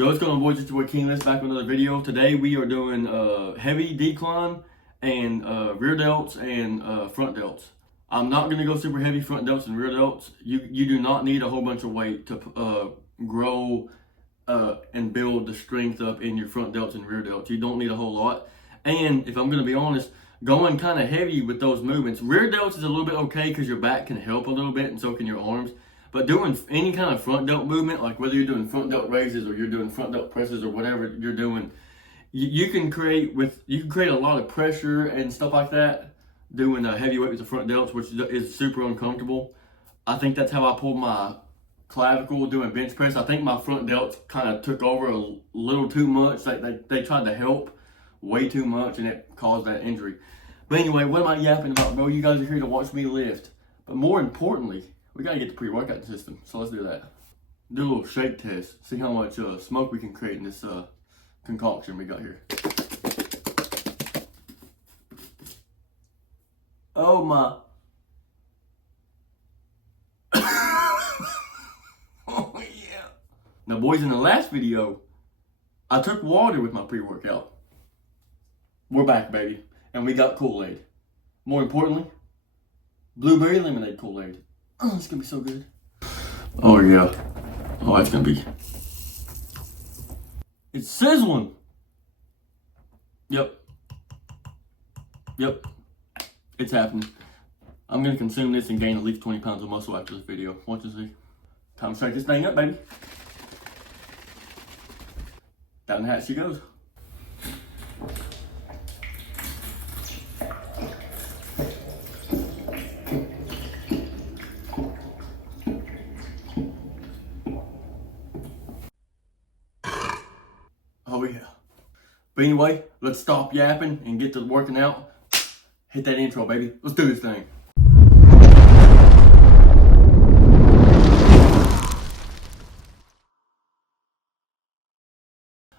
Yo, what's going on, boys? It's your boy Kingless back with another video. Today we are doing heavy decline and rear delts and front delts. I'm not going to go super heavy front delts and rear delts. You do not need a whole bunch of weight to grow and build the strength up in your front delts and rear delts. You don't need a whole lot. And if I'm going to be honest, going kind of heavy with those movements, rear delts is a little bit okay because your back can help a little bit and so can your arms. But doing any kind of front delt movement, like whether you're doing front delt raises or you're doing front delt presses or whatever you're doing, you can create a lot of pressure and stuff like that doing a heavy weight with the front delts, which is super uncomfortable. I think that's how I pulled my clavicle doing bench press. I think my front delts kind of took over a little too much. Like they tried to help way too much and it caused that injury. But anyway, what am I yapping about, bro? You guys are here to watch me lift. But more importantly, we gotta get the pre-workout system, so let's do that. Do a little shake test, see how much smoke we can create in this concoction we got here. Oh my. Oh yeah. Now boys, in the last video, I took water with my pre-workout. We're back, baby, and we got Kool-Aid. More importantly, blueberry lemonade Kool-Aid. Oh, it's gonna be so good. Oh yeah. Oh, it's gonna be. It's sizzling. Yep. It's happening. I'm gonna consume this and gain at least 20 pounds of muscle after this video. Watch and see. Time to shake this thing up, baby. Down the hatch she goes. Oh yeah. But anyway, let's stop yapping and get to working out. Hit that intro, baby. Let's do this thing.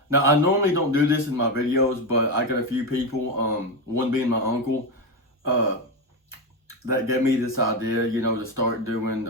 Now, I normally don't do this in my videos, but I got a few people, one being my uncle, that gave me this idea, to start doing,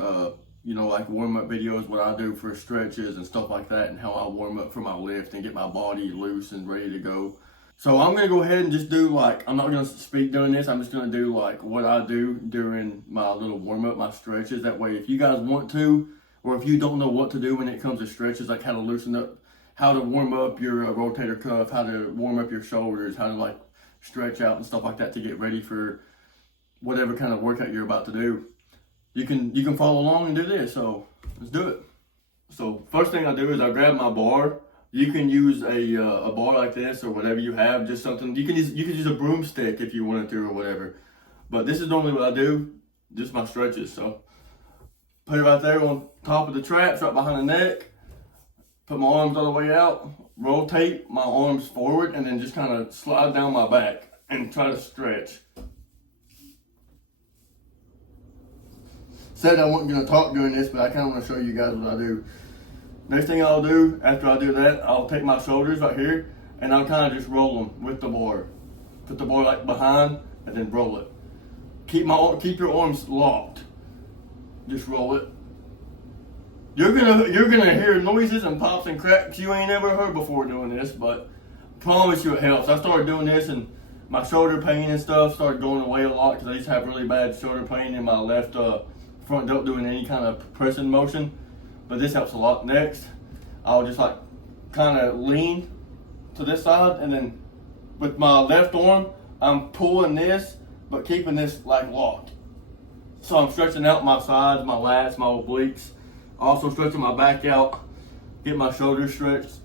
like warm-up videos, what I do for stretches and stuff like that, and how I warm up for my lift and get my body loose and ready to go. So I'm going to go ahead and just do I'm not going to speak during this, I'm just going to do what I do during my little warm-up, my stretches. That way, if you guys want to, or if you don't know what to do when it comes to stretches, like how to loosen up, how to warm up your rotator cuff, how to warm up your shoulders, how to stretch out and stuff like that to get ready for whatever kind of workout you're about to do. You can follow along and do this, so let's do it. So first thing I do is I grab my bar. You can use a bar like this or whatever you have, just something. You can use a broomstick if you wanted to or whatever. But this is normally what I do, just my stretches. So put it right there on top of the traps, right behind the neck. Put my arms all the way out, rotate my arms forward, and then just kind of slide down my back and try to stretch. Said I wasn't going to talk during this, but I kind of want to show you guys what I do. Next thing I'll do, after I do that, I'll take my shoulders right here, and I'll kind of just roll them with the bar. Put the bar behind, and then roll it. Keep your arms locked. Just roll it. You're gonna hear noises and pops and cracks you ain't ever heard before doing this, but I promise you it helps. I started doing this and my shoulder pain and stuff started going away a lot because I used to have really bad shoulder pain in my left front delt doing any kind of pressing motion, but this helps a lot. Next, I'll just kind of lean to this side, and then with my left arm, I'm pulling this, but keeping this locked. So I'm stretching out my sides, my lats, my obliques. Also stretching my back out, get my shoulders stretched,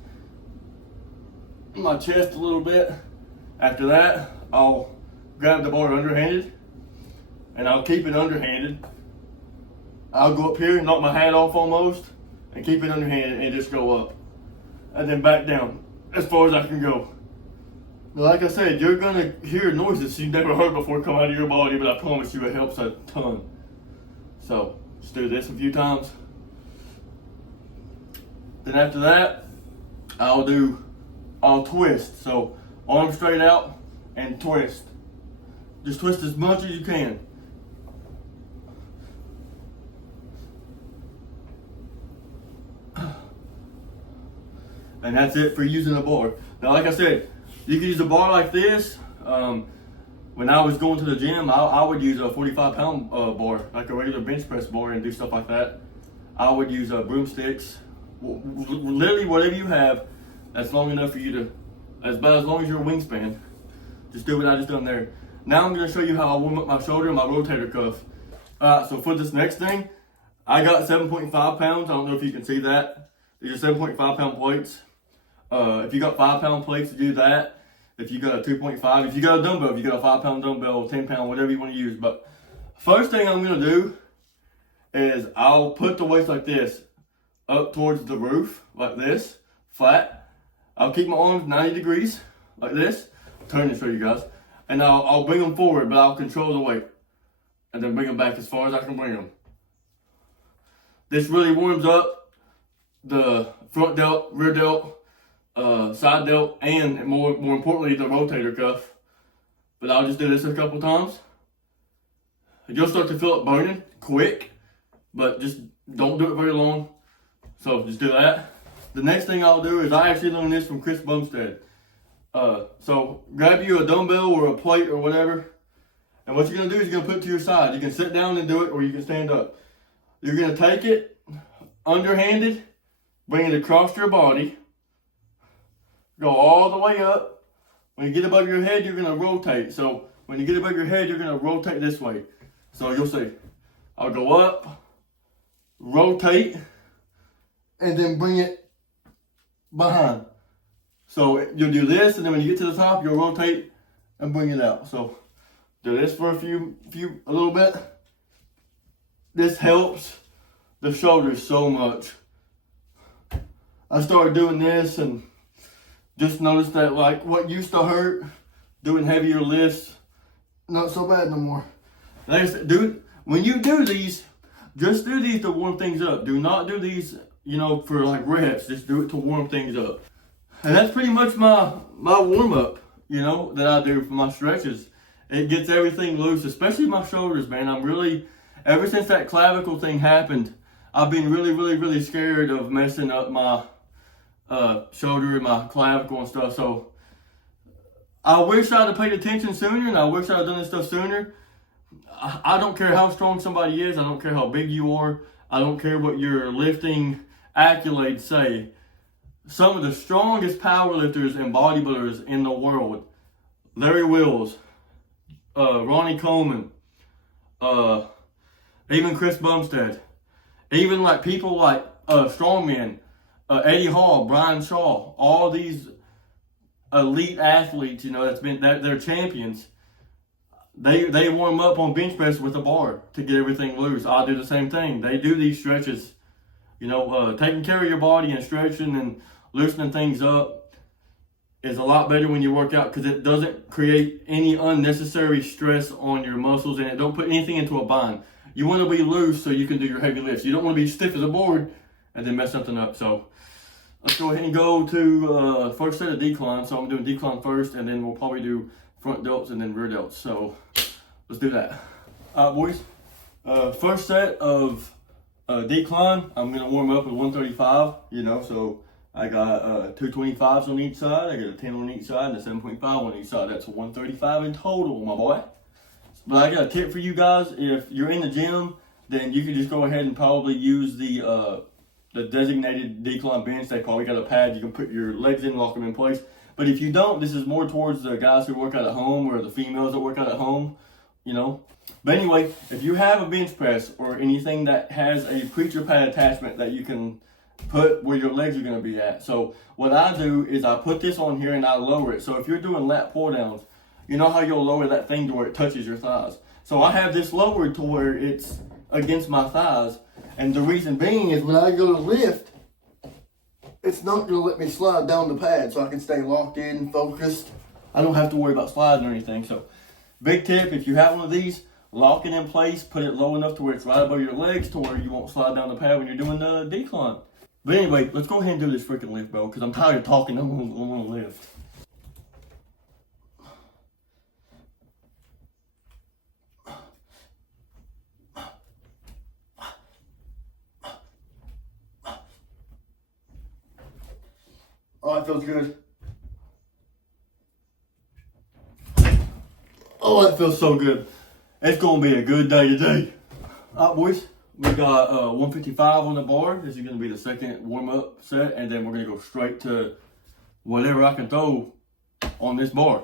my chest a little bit. After that, I'll grab the bar underhanded, and I'll keep it underhanded. I'll go up here and knock my hat off almost, and keep it underhanded and just go up. And then back down, as far as I can go. Now, like I said, you're gonna hear noises you've never heard before come out of your body, but I promise you it helps a ton. So, just do this a few times. Then after that, I'll twist. So arm straight out and twist. Just twist as much as you can. And that's it for using a bar. Now, like I said, you can use a bar like this. When I was going to the gym, I would use a 45-pound bar, like a regular bench press bar, and do stuff like that. I would use broomsticks, literally whatever you have that's long enough for you to, about as long as your wingspan. Just do what I just done there. Now I'm going to show you how I warm up my shoulder and my rotator cuff. So for this next thing, I got 7.5 pounds. I don't know if you can see that. These are 7.5 pound plates. If you got 5-pound plates, to do that. If you got a 2.5, if you got a dumbbell, if you got a 5-pound dumbbell, 10-pound, whatever you want to use. But first thing I'm going to do is I'll put the weights like this up towards the roof, like this, flat. I'll keep my arms 90 degrees, like this. Turn to show you guys. And I'll bring them forward, but I'll control the weight. And then bring them back as far as I can bring them. This really warms up the front delt, rear delt, side delt, and more importantly, the rotator cuff. But I'll just do this a couple times. You'll start to feel it burning quick, but just don't do it very long. So just do that. The next thing I'll do is I actually learned this from Chris Bumstead. So grab you a dumbbell or a plate or whatever, and what you're gonna do is you're gonna put it to your side. You can sit down and do it, or you can stand up. You're gonna take it underhanded, bring it across your body, go all the way up. When you get above your head, you're gonna rotate. So when you get above your head, you're gonna rotate this way. So you'll see, I'll go up, rotate, and then bring it behind. So you'll do this, and then when you get to the top, you'll rotate and bring it out. So do this for a little bit. This helps the shoulders so much. I started doing this and just noticed that, like, what used to hurt doing heavier lifts, not so bad no more. Like I said, dude, when you do these, just do these to warm things up. Do not do these, for like reps. Just do it to warm things up. And that's pretty much my warm up, that I do for my stretches. It gets everything loose, especially my shoulders, man. I'm really, ever since that clavicle thing happened, I've been really, really, really scared of messing up my shoulder and my clavicle and stuff. So I wish I'd have paid attention sooner, and I wish I'd done this stuff sooner. I don't care how strong somebody is. I don't care how big you are. I don't care what your lifting accolades say. Some of the strongest powerlifters and bodybuilders in the world, Larry Wills, Ronnie Coleman, even Chris Bumstead, even like people like strongmen, Eddie Hall, Brian Shaw, all these elite athletes, they're champions. They warm up on bench press with a bar to get everything loose. I do the same thing. They do these stretches, taking care of your body and stretching and loosening things up is a lot better when you work out, because it doesn't create any unnecessary stress on your muscles, and it don't put anything into a bind. You want to be loose so you can do your heavy lifts. You don't want to be stiff as a board and then mess something up. So let's go ahead and go to first set of decline. So I'm doing decline first, and then we'll probably do front delts and then rear delts. So let's do that. All right, boys. First set of decline, I'm going to warm up with 135, so I got 225s on each side. I got a 10 on each side and a 7.5 on each side. That's 135 in total, my boy. But I got a tip for you guys. If you're in the gym, then you can just go ahead and probably use the designated decline bench. They probably got a pad you can put your legs in, lock them in place. But if you don't, this is more towards the guys who work out at home, or the females that work out at home, But anyway, if you have a bench press or anything that has a preacher pad attachment that you can put where your legs are going to be at. So what I do is I put this on here and I lower it. So if you're doing lat pull downs, you know how you'll lower that thing to where it touches your thighs. So I have this lowered to where it's against my thighs. And the reason being is when I go to lift, it's not going to let me slide down the pad, so I can stay locked in, focused. I don't have to worry about sliding or anything. So big tip, if you have one of these, lock it in place, put it low enough to where it's right above your legs to where you won't slide down the pad when you're doing the decline. But anyway, let's go ahead and do this freaking lift, bro, because I'm tired of talking. I want to lift. Oh, it feels good. Oh, it feels so good. It's gonna be a good day today. All right, boys. We got 155 on the bar. This is gonna be the second warm-up set, and then we're gonna go straight to whatever I can throw on this bar.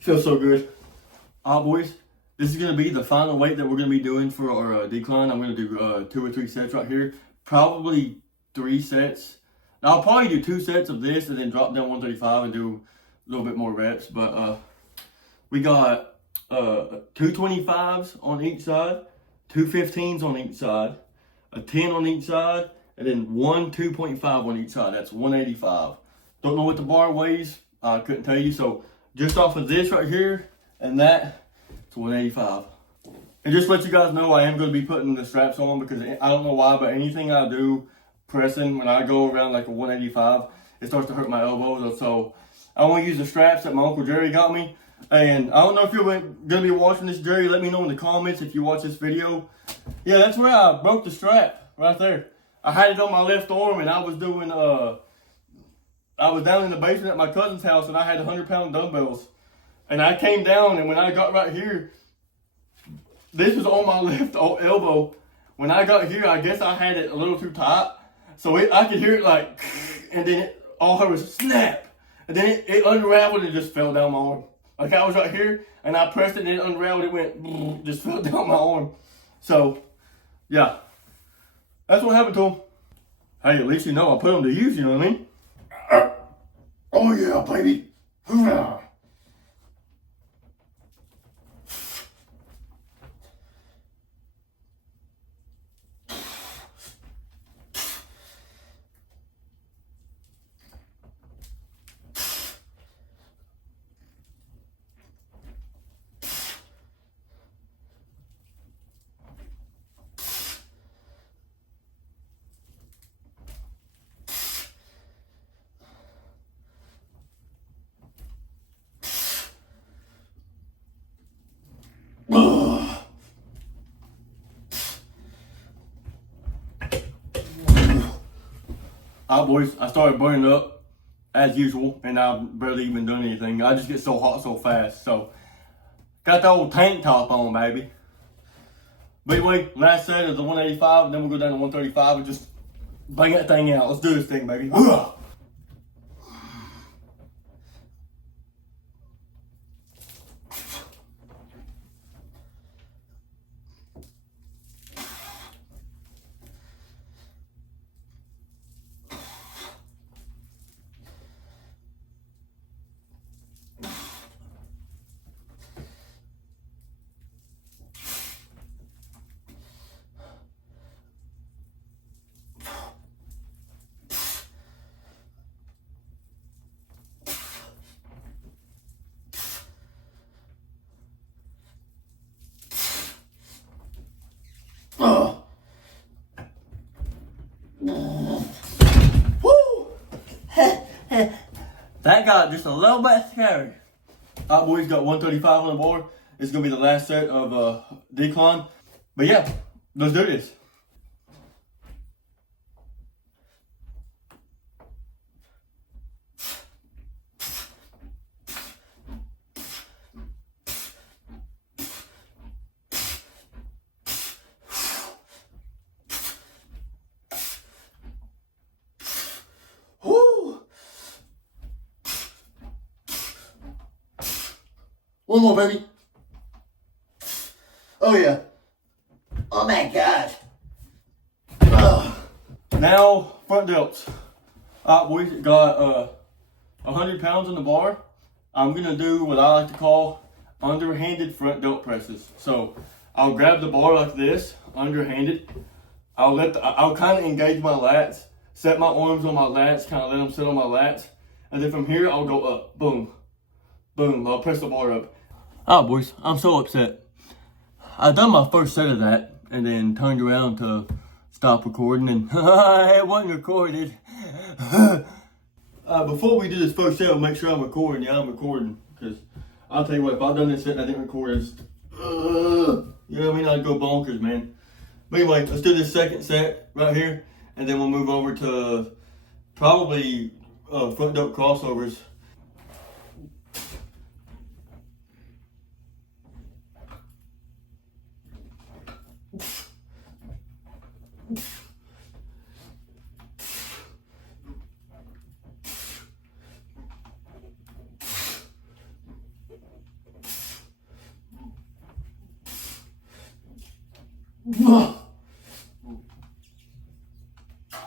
Feels so good. All right, boys. This is going to be the final weight that we're going to be doing for our decline. I'm going to do 2 or 3 sets right here. Probably 3 sets. Now, I'll probably do 2 sets of this and then drop down 135 and do a little bit more reps. But we got 2 25s on each side, 2 15s on each side, a 10 on each side, and then 1 2.5 on each side. That's 185. Don't know what the bar weighs. I couldn't tell you. So just off of this right here and that, it's 185. And just to let you guys know, I am going to be putting the straps on because I don't know why, but anything I do pressing, when I go around like a 185, it starts to hurt my elbows. So I want to use the straps that my Uncle Jerry got me. And I don't know if you're going to be watching this, Jerry. Let me know in the comments if you watch this video. Yeah, that's where I broke the strap, right there. I had it on my left arm, and I was doing, I was down in the basement at my cousin's house, and I had 100-pound dumbbells. And I came down, and when I got right here, this was on my left elbow. When I got here, I guess I had it a little too tight. So I could hear it like, and then all I heard was a snap. And then it unraveled and just fell down my arm. Like I was right here, and I pressed it, and it unraveled. It went, just fell down my arm. So, yeah. That's what happened to him. Hey, at least you know I put them to use, you know what I mean? Oh yeah, baby. Hoorah. Alright, boys, I started burning up as usual, and I've barely even done anything. I just get so hot so fast. So, got the old tank top on, baby. But anyway, last set is the 185, and then we'll go down to 135 and just bang that thing out. Let's do this thing, baby. That got just a little bit scary. Alright, boys, got 135 on the board. It's going to be the last set of decline. But yeah, let's do this. One more, baby. Oh, yeah. Oh, my God. Now, front delts. All right, boys, got 100 pounds on the bar. I'm going to do what I like to call underhanded front delt presses. So, I'll grab the bar like this, underhanded. I'll kind of engage my lats, set my arms on my lats, kind of let them sit on my lats. And then from here, I'll go up. Boom. Boom. I'll press the bar up. Alright, boys, I'm so upset. I done my first set of that and then turned around to stop recording and it wasn't recorded. Before we do this first set, make sure I'm recording. Yeah, I'm recording. Because I'll tell you what, if I'd done this set and I didn't record, it's, you know what I mean? I'd go bonkers, man. But anyway, let's do this second set right here. And then we'll move over to probably front delt crossovers.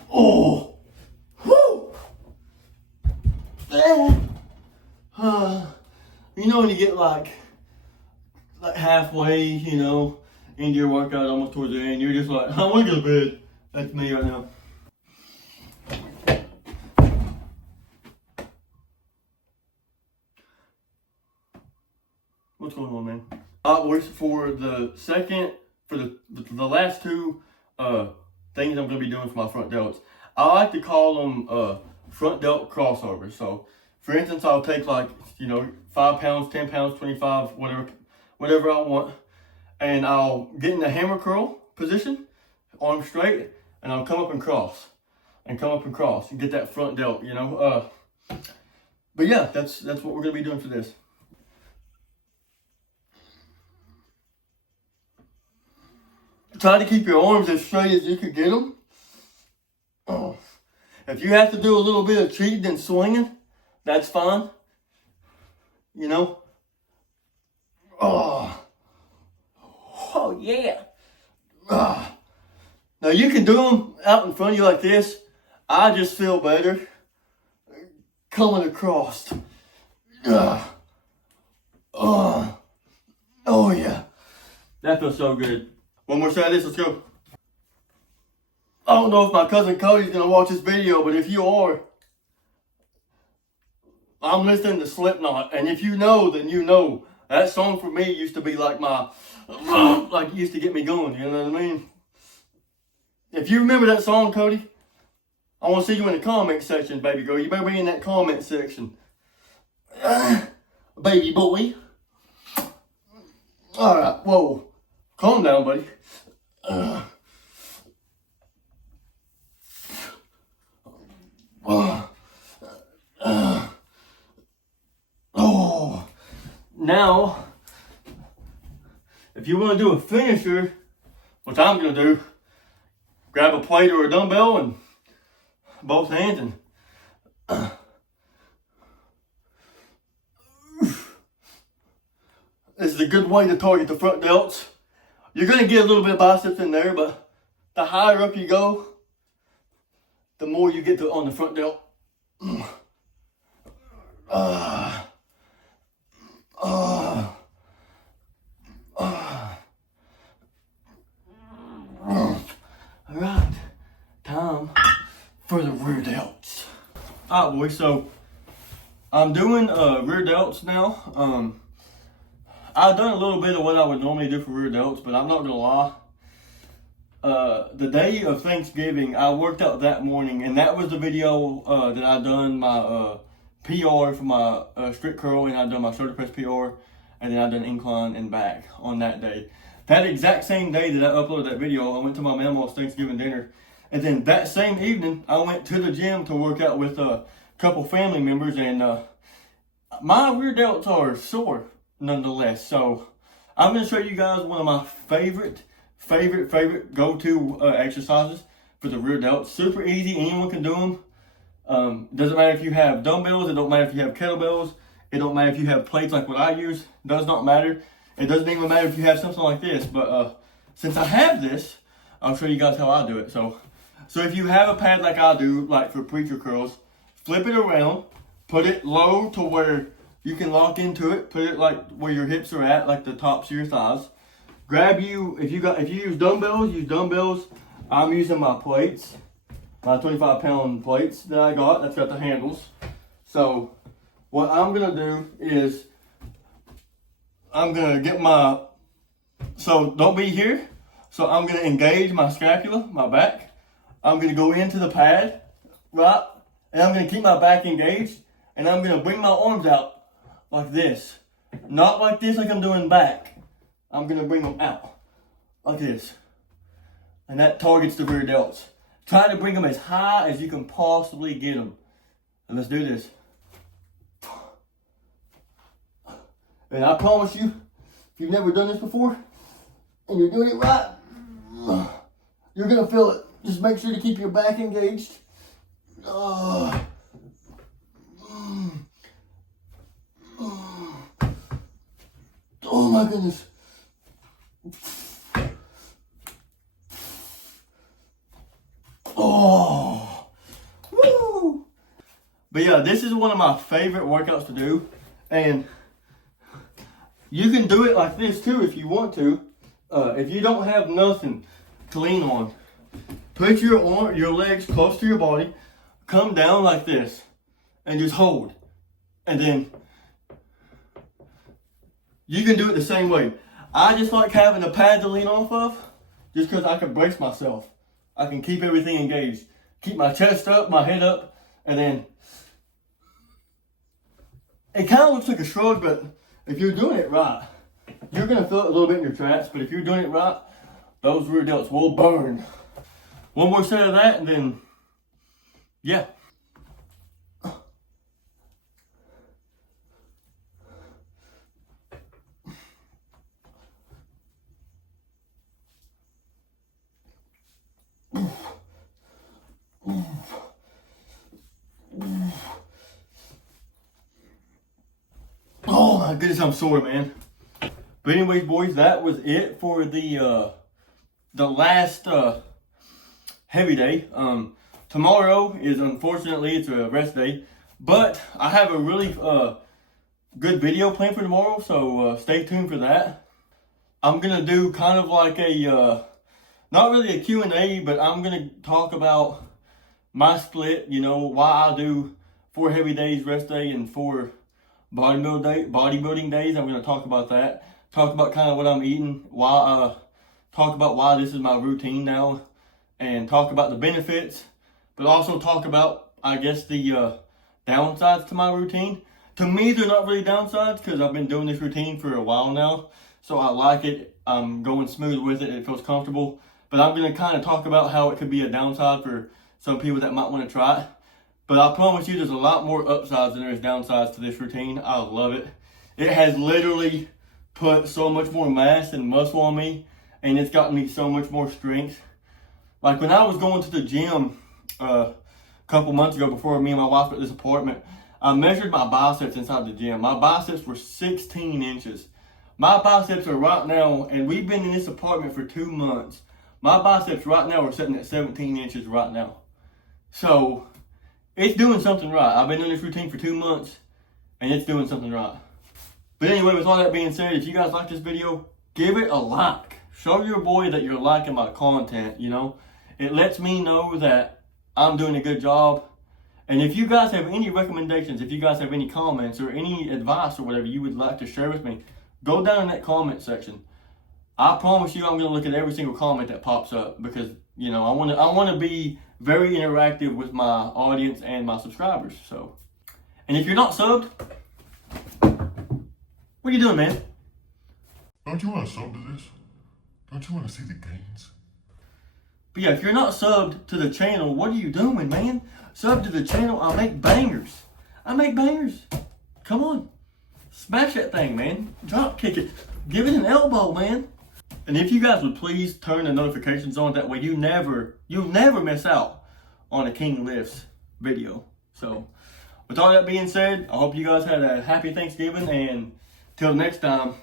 Oh, whoo. You know when you get like halfway, you know, into your workout, almost towards the end, you're just like, I want to go to bed. That's me right now. What's going on, man? Boys, for the second, for the last two things I'm going to be doing for my front delts, I like to call them front delt crossovers. So, for instance, I'll take like, you know, 5 pounds, 10 pounds, 25, whatever I want, and I'll get in the hammer curl position, arm straight, and I'll come up and cross, and get that front delt, you know. But yeah, that's what we're going to be doing for this. Try to keep your arms as straight as you can get them. If you have to do a little bit of cheating and swinging, that's fine. You know? Oh yeah. Now you can do them out in front of you like this. I just feel better coming across. Oh yeah. That feels so good. One more set of this, let's go. I don't know if my cousin Cody's gonna watch this video, but if you are, I'm listening to Slipknot, and if you know, then you know. That song for me used to be like my, like it used to get me going, you know what I mean? If you remember that song, Cody, I want to see you in the comment section, baby girl. You better be in that comment section. Baby boy. Alright, whoa. Calm down, buddy. Now, if you want to do a finisher, which I'm going to do, grab a plate or a dumbbell and both hands and this is a good way to target the front delts. You're going to get a little bit of biceps in there, but the higher up you go, the more you get on the front delt. Alright, time for the rear delts. Alright boys, so I'm doing rear delts now. I've done a little bit of what I would normally do for rear delts, but I'm not gonna lie. The day of Thanksgiving, I worked out that morning, and that was the video that I done my PR for my strict curl, and I done my shoulder press PR, and then I done incline and back on that day. That exact same day that I uploaded that video, I went to my mama's Thanksgiving dinner, and then that same evening, I went to the gym to work out with a couple family members, and my rear delts are sore nonetheless. So I'm going to show you guys one of my favorite go-to exercises for the rear delts. Super easy, anyone can do them. Doesn't matter if you have dumbbells, it don't matter if you have kettlebells, it don't matter if you have plates like what I use, does not matter. It doesn't even matter if you have something like this, but since I have this, I'll show you guys how I do it. So if you have a pad like I do, like for preacher curls, flip it around, put it low to where you can lock into it, put it like where your hips are at, like the tops of your thighs. Grab you, if you use dumbbells, use dumbbells. I'm using my plates, my 25-pound plates that I got, that's got the handles. So what I'm gonna do is, I'm gonna get my, so don't be here. So I'm gonna engage my scapula, my back, I'm going to go into the pad, right? And I'm going to keep my back engaged. And I'm going to bring my arms out like this. Not like this like I'm doing back. I'm going to bring them out like this. And that targets the rear delts. Try to bring them as high as you can possibly get them. And let's do this. And I promise you, if you've never done this before, and you're doing it right, you're going to feel it. Just make sure to keep your back engaged. Oh my goodness. Oh. Woo. But yeah, this is one of my favorite workouts to do. And you can do it like this too if you want to. If you don't have nothing to lean on, put your legs close to your body, come down like this, and just hold. And then you can do it the same way. I just like having a pad to lean off of, just because I can brace myself. I can keep everything engaged. Keep my chest up, my head up, and then it kind of looks like a shrug, but if you're doing it right, you're going to feel it a little bit in your traps, but if you're doing it right, those rear delts will burn. One more set of that, and then, yeah. Oh my goodness, I'm sore, man. But anyways, boys, that was it for the last heavy day. Tomorrow is, unfortunately, it's a rest day, but I have a really good video planned for tomorrow, so stay tuned for that. I'm gonna do kind of like a not really a Q&A, but I'm gonna talk about my split, you know, why I do 4 heavy days rest day and 4 bodybuilding days. I'm going to talk about that. Talk about kind of what I'm eating. Talk about why this is my routine now. And talk about the benefits. But also talk about, I guess, the downsides to my routine. To me, they're not really downsides because I've been doing this routine for a while now. So I like it. I'm going smooth with it. It feels comfortable. But I'm going to kind of talk about how it could be a downside for some people that might want to try it. But I promise you there's a lot more upsides than there is downsides to this routine. I love it. It has literally put so much more mass and muscle on me, and it's gotten me so much more strength. Like when I was going to the gym a couple months ago before me and my wife got this apartment, I measured my biceps inside the gym. My biceps were 16 inches. My biceps are right now, and we've been in this apartment for 2 months. My biceps right now are sitting at 17 inches right now. So it's doing something right. I've been doing this routine for 2 months, and it's doing something right. But anyway, with all that being said, if you guys like this video, give it a like. Show your boy that you're liking my content, you know. It lets me know that I'm doing a good job. And if you guys have any recommendations, if you guys have any comments or any advice or whatever you would like to share with me, go down in that comment section. I promise you I'm going to look at every single comment that pops up because, you know, I want to be very interactive with my audience and my subscribers. So, and if you're not subbed, what are you doing, man? Don't you want to sub to this? Don't you want to see the gains? But yeah, if you're not subbed to the channel, what are you doing, man? Sub to the channel. I make bangers. Come on. Smash that thing, man. Drop kick it. Give it an elbow, man. And if you guys would please turn the notifications on, that way you'll never miss out on a King Lifts video. So, with all that being said, I hope you guys had a happy Thanksgiving, and till next time.